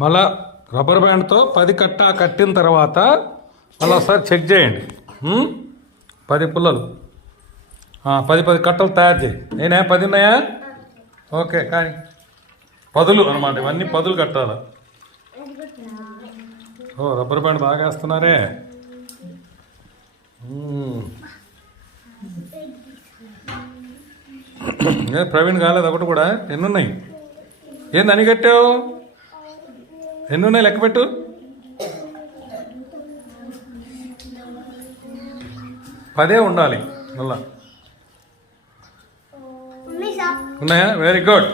మళ్ళా రబ్బర్ బ్యాండ్తో 10 కట్టిన తర్వాత మళ్ళీ ఒకసారి చెక్ చేయండి. 10 పుల్లలు 10 కట్టలు తయారు చేయి. నేనే 10 ఉన్నాయా? ఓకే, కానీ 10 అనమాట. ఇవన్నీ 10 కట్టాలి. ఓ, రబ్బర్ బ్యాండ్ బాగా వేస్తున్నారే. ప్రవీణ్ కాలేదు ఒకటి కూడా. ఎన్నున్నాయి? ఏంది అని కట్టావు? ఎన్నున్నాయి లెక్క పెట్టు. పదే ఉండాలి మళ్ళా. ఉన్నాయా? Very good.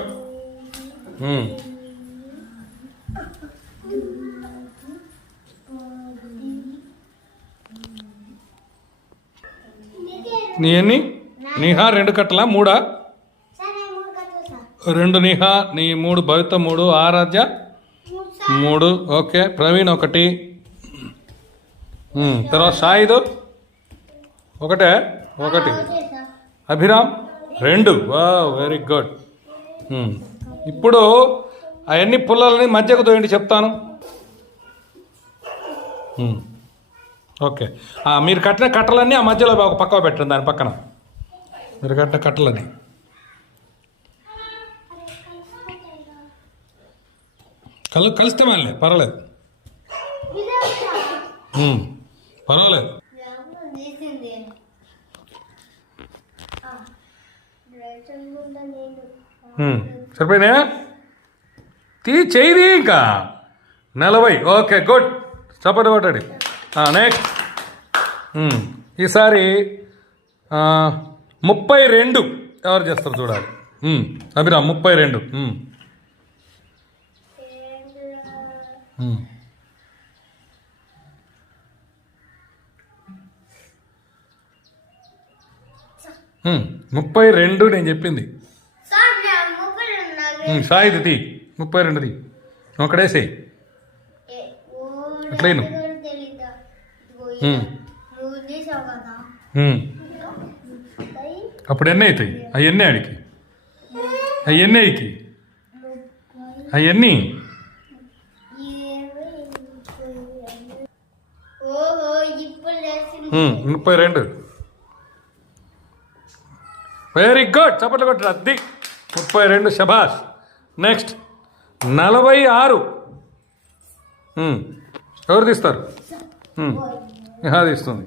నీ ఎన్ని? నీహా 2 కట్టలా? 3? 2 నీహా, నీ 3 భవిత, 3 ఆరాధ్య 3. ఓకే, ప్రవీణ్ 1. తర్వాత షాయిద్ 1. అభిరామ్ 2. Very good. ఇప్పుడు అవన్నీ పుల్లలని మధ్యకు తోయండి చెప్తాను. ఓకే, మీరు కట్టిన కట్టలన్నీ ఆ మధ్యలో ఒక పక్క పెట్టండి. దాని పక్కన మీరు కట్టిన కట్టలని కలిస్తే మళ్ళీ పర్వాలేదు. పర్వాలేదు. సరిపోయినా? చెయ్యి ఇంకా 40. Okay, good. చప్పటి కొట్టండి. నెక్స్ట్ ఈసారి 32 ఎవరు చేస్తారు చూడాలి. అభిరామ్ 32. 32 నేను చెప్పింది. సాయిది తీ 32 ఒకడేసేయి. అట్లయిను. అప్పుడు ఎన్ని అవుతాయి? అవన్నీ ఆడికి అవన్నీ అయికి అవన్నీ 32. Very good. చప్పట్లు కొట్టరు. అది 32. శభాష్. నెక్స్ట్ 46. ఎవరు తీస్తారు? తీస్తుంది.